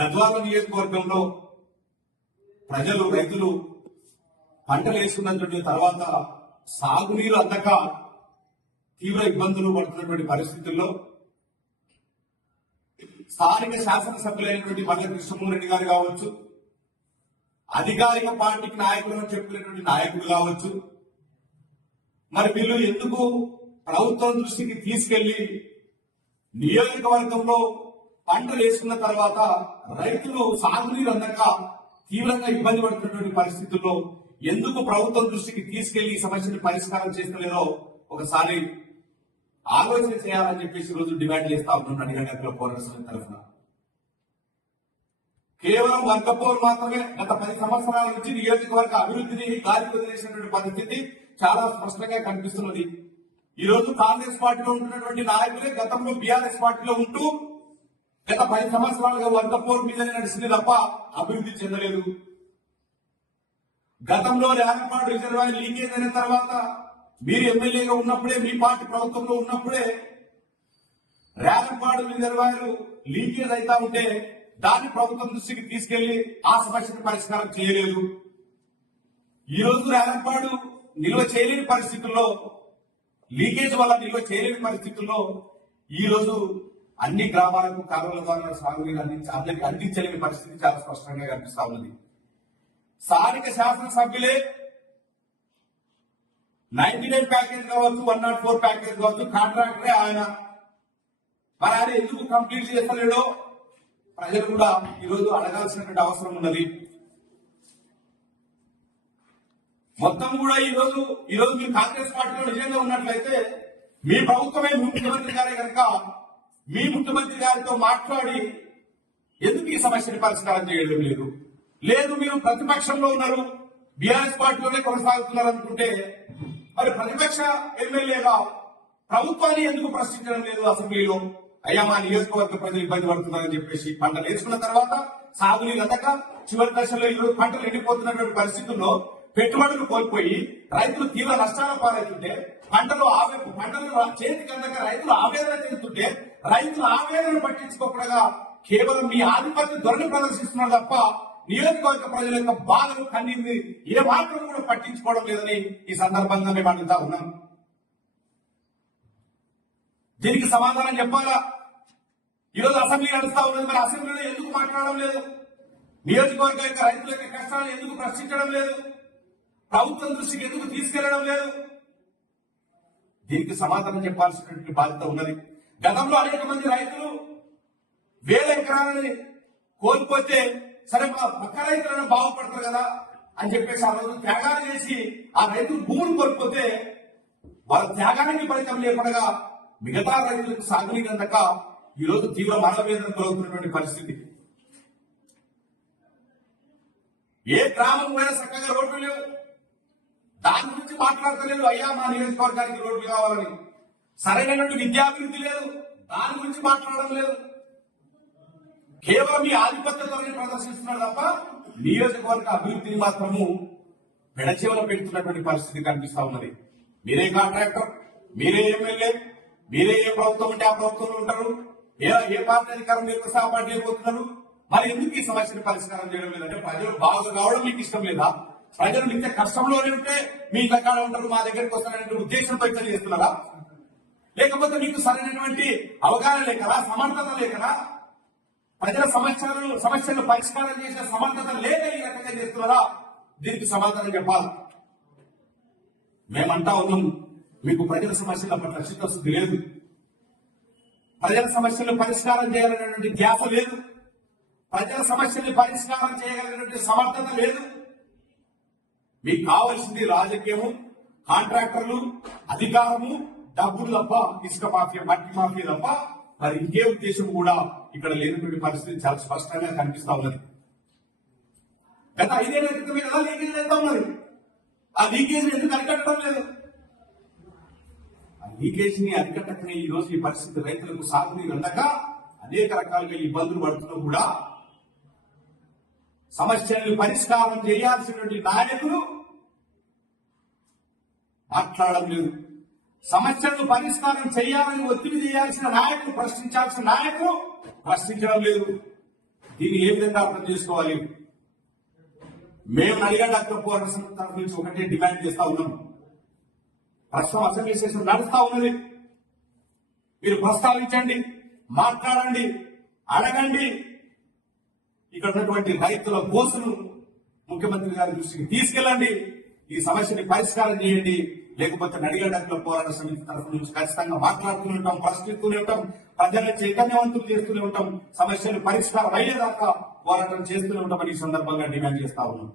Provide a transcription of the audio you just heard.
గద్వాల నియోజకవర్గంలో ప్రజలు రైతులు పంటలు వేసుకున్నటువంటి తర్వాత సాగునీరు అందక తీవ్ర ఇబ్బందులు పడుతున్నటువంటి పరిస్థితుల్లో స్థానిక శాసనసభ్యులైనటువంటి బండ్ల కృష్ణమోహన్ రెడ్డి గారు కావచ్చు, అధికారిక పార్టీకి నాయకులను చెప్పుకునేటువంటి నాయకుడు కావచ్చు, మరి వీళ్ళు ఎందుకు ప్రభుత్వం దృష్టికి తీసుకెళ్లి నియోజకవర్గంలో పంటలు వేసుకున్న తర్వాత రైతులు సాగునీరు అందక తీవ్రంగా ఇబ్బంది పడుతున్నటువంటి పరిస్థితుల్లో ఎందుకు ప్రభుత్వం దృష్టికి తీసుకెళ్లి ఈ సమస్యను పరిష్కారం చేస్తలేదో ఒకసారి ఆలోచన చేయాలని చెప్పేసి రోజు డిమాండ్ చేస్తా ఉన్నాం అడిగడ్డలో పోరాట సమితి తరఫున. కేవలం వర్గపోరు మాత్రమే గత 10 సంవత్సరాల నుంచి నియోజకవర్గ అభివృద్ధిని గాలికి వదిలేసినటువంటి పరిస్థితి చాలా స్పష్టంగా కనిపిస్తున్నది. ఈ రోజు కాంగ్రెస్ పార్టీలో ఉంటున్నటువంటి నాయకులే గతంలో బీఆర్ఎస్ పార్టీలో ఉంటూ గత 10 సంవత్సరాలుగా వర్గపోరు మీదనే నడిచింది తప్ప అభివృద్ధి చెందలేదు. గతంలో రేలంపాడు రిజర్వాయర్ లీకేజ్ అయిన తర్వాత మీరు ఎమ్మెల్యేగా ఉన్నప్పుడే, మీ పార్టీ ప్రభుత్వంలో ఉన్నప్పుడే రేలంపాడు రిజర్వాయర్ లీకేజ్ అవుతా ఉంటే దాన్ని ప్రభుత్వం దృష్టికి తీసుకెళ్లి ఆ సమస్యను పరిష్కారం చేయలేదు. ఈ రోజు రేలంపాడు నిల్వ చేయలేని పరిస్థితుల్లో, లీకేజ్ వల్ల నిల్వ చేయలేని పరిస్థితుల్లో ఈ రోజు అన్ని గ్రామాలకు కాలువల ద్వారా సాగునీరు అందించలేని పరిస్థితి చాలా స్పష్టంగా కనిపిస్తా ఉన్నది. స్థానిక శాసనసభ్యులే 99 ప్యాకేజ్ కావచ్చు, 104 ప్యాకేజ్ కావచ్చు, కాంట్రాక్టరే ఆయన. మరి ఆయన ఎందుకు కంప్లీట్ చేస్తలేడో ప్రజలు కూడా ఈరోజు అడగాల్సినటువంటి అవసరం ఉన్నది. మొత్తం కూడా ఈరోజు మీరు కాంగ్రెస్ పార్టీలో నిజంగా ఉన్నట్లయితే మీ ప్రభుత్వమే, మీ ముఖ్యమంత్రి గారే కనుక మీ ముఖ్యమంత్రి గారితో మాట్లాడి ఎందుకు ఈ సమస్యని పరిష్కారం చేయడం లేదు? లేదు మీరు ప్రతిపక్షంలో ఉన్నారు, బీఆర్ఎస్ పార్టీలోనే కొనసాగుతున్నారు అనుకుంటే మరి ప్రతిపక్ష ఎమ్మెల్యేగా ప్రభుత్వాన్ని ఎందుకు ప్రశ్నించడం లేదు అసెంబ్లీలో? అయ్యా మా నియోజకవర్గ ప్రజలు ఇబ్బంది పడుతున్నారని చెప్పేసి పంటలు వేసుకున్న తర్వాత సాగునీరు అందక చివరి దశలో ఈరోజు పంటలు ఎండిపోతున్నటువంటి పరిస్థితుల్లో పెట్టుబడులు కోల్పోయి రైతులు తీవ్ర నష్టాల పాలవుతుంటే, పంటలు చేతికి అందక రైతులు ఆవేదన చెందుతుంటే రైతుల ఆవేదన పట్టించుకోకుండా కేవలం మీ ఆధిపత్య ధోరణి ప్రదర్శిస్తున్నారు తప్ప నియోజకవర్గ ప్రజల యొక్క బాధలు కన్నీంది ఏ మాత్రం కూడా పట్టించుకోవడం లేదని ఈ సందర్భంగా మేము అడుగుతా ఉన్నాం. దీనికి సమాధానం చెప్పాలా? ఈరోజు అసెంబ్లీ నడుస్తా ఉన్నది, మరి అసెంబ్లీలో ఎందుకు మాట్లాడడం లేదు? నియోజకవర్గ యొక్క రైతుల యొక్క కష్టాలను ఎందుకు ప్రశ్నించడం లేదు? ప్రభుత్వం దృష్టికి ఎందుకు తీసుకెళ్లడం లేదు? దీనికి సమాధానం చెప్పాల్సినటువంటి బాధ్యత ఉన్నది. గతంలో అనేక మంది రైతులు వేల ఎకరాలని కోల్పోతే సరే మా పక్క రైతులను బాగుపడతారు కదా అని చెప్పేసి ఆ రోజు త్యాగాలు చేసి ఆ రైతులు భూములు కోల్పోతే వాళ్ళ త్యాగానికి ఫలితం లేకుండా మిగతా రైతులకు సాగునీరు అందక ఈ రోజు తీవ్ర మనోవేదన కలుగుతున్నటువంటి పరిస్థితి. ఏ గ్రామం కూడా చక్కగా రోడ్లు లేవు, దాని గురించి మాట్లాడతలేదు. అయ్యా మా నియోజకవర్గానికి రోడ్లు కావాలని. సరైనటువంటి విద్యాభివృద్ధి లేదు, దాని గురించి మాట్లాడడం లేదు. కేవలం మీ ఆధిపత్యంలోనే ప్రదర్శిస్తున్నారు తప్ప నియోజకవర్గ అభివృద్ధిని మాత్రము పెడచెవుల పెడుతున్నటువంటి పరిస్థితి కనిపిస్తా ఉన్నది. మీరే కాంట్రాక్టర్, మీరే ఎమ్మెల్యే, మీరే ఏ ప్రభుత్వం ఉంటే ఆ ప్రభుత్వంలో ఉంటారు, ఏ పార్టీ అధికారం మీరు ఆ పార్టీ అయిపోతున్నారు. మరి ఎందుకు ఈ సమస్యను పరిష్కారం చేయడం లేదంటే ప్రజలు బాగా కావడం మీకు ఇష్టం లేదా? ప్రజలు నిత్య కష్టంలోనే ఉంటే మీ లెక్కన ఉంటారు, మా దగ్గరికి వస్తారనే ఉద్దేశంతో ఇట్లా చేస్తున్నారా? లేకపోతే మీకు సరైనటువంటి అవగాహన లేకరా, సమర్థత లేకరా, ప్రజల సమస్యలను పరిష్కారం చేసే సమర్థత లేక ఈ రకంగా చేస్తున్నారా? దీనికి సమాధానం చెప్పాలి. మేమంటా ఉన్నాం, మీకు ప్రజల సమస్యల పట్ల చిత్తశుద్ధి లేదు, ప్రజల సమస్యలను పరిష్కారం చేయాలనేటువంటి ధ్యాస లేదు, ప్రజల సమస్యల్ని పరిష్కారం చేయగలిగినటువంటి సమర్థత లేదు. మీకు కావాల్సింది రాజకీయము, కాంట్రాక్టర్లు, అధికారము, డబ్బులు తప్ప, ఇసుక మాఫియా, మట్టి మాఫియా తప్ప మరి ఇంకే ఉద్దేశం కూడా ఇక్కడ లేనటువంటి పరిస్థితి చాలా స్పష్టంగా కనిపిస్తా ఉన్నది. గత 5 ఏళ్ల క్రితమే కదా లీకేజ్ చేస్తా ఉన్నది. ఆ లీకేజ్ ఎందుకు అరికట్టడం లేదు? ఆ లీకేజ్ ని అరికట్టకనే ఈ రోజు ఈ పరిస్థితి రైతులకు సాగునీరు అందక అనేక రకాలుగా ఇబ్బందులు పడుతున్నా కూడా సమస్యలను పరిష్కారం చేయాల్సినటువంటి నాయకులు మాట్లాడడం లేదు. సమస్యలను పరిష్కారం చేయాలని ఒత్తిడి చేయాల్సిన నాయకులు, ప్రశ్నించాల్సిన నాయకులు ప్రశ్నించడం లేదు. దీన్ని ఏ విధంగా అర్థం చేసుకోవాలి? మేము నడిగడ్డ అక్కడ పోరాట సమితి తరఫు నుంచి ఒకటే డిమాండ్ చేస్తా ఉన్నాం. ప్రస్తుతం అసెంబ్లీ సెషన్ నడుస్తా ఉన్నది. మీరు ప్రస్తావించండి, మాట్లాడండి, అడగండి. ఇక్కడ ఉన్నటువంటి రైతుల గోసును ముఖ్యమంత్రి గారి దృష్టికి తీసుకెళ్ళండి. ఈ సమస్యని పరిష్కారం చేయండి. లేకపోతే నడిగడ్డ అక్కడ పోరాట సమితి తరఫు నుంచి ఖచ్చితంగా మాట్లాడుతూనే ఉంటాం, ప్రశ్నిస్తూనే ఉంటాం, ప్రజల్ని చైతన్యవంతులు చేస్తూనే ఉంటాం. సమస్యలు పరిష్కారం అయ్యేదాకా పోరాటం చేస్తూనే ఉంటామని ఈ సందర్భంగా డిమాండ్ చేస్తా ఉన్నాం.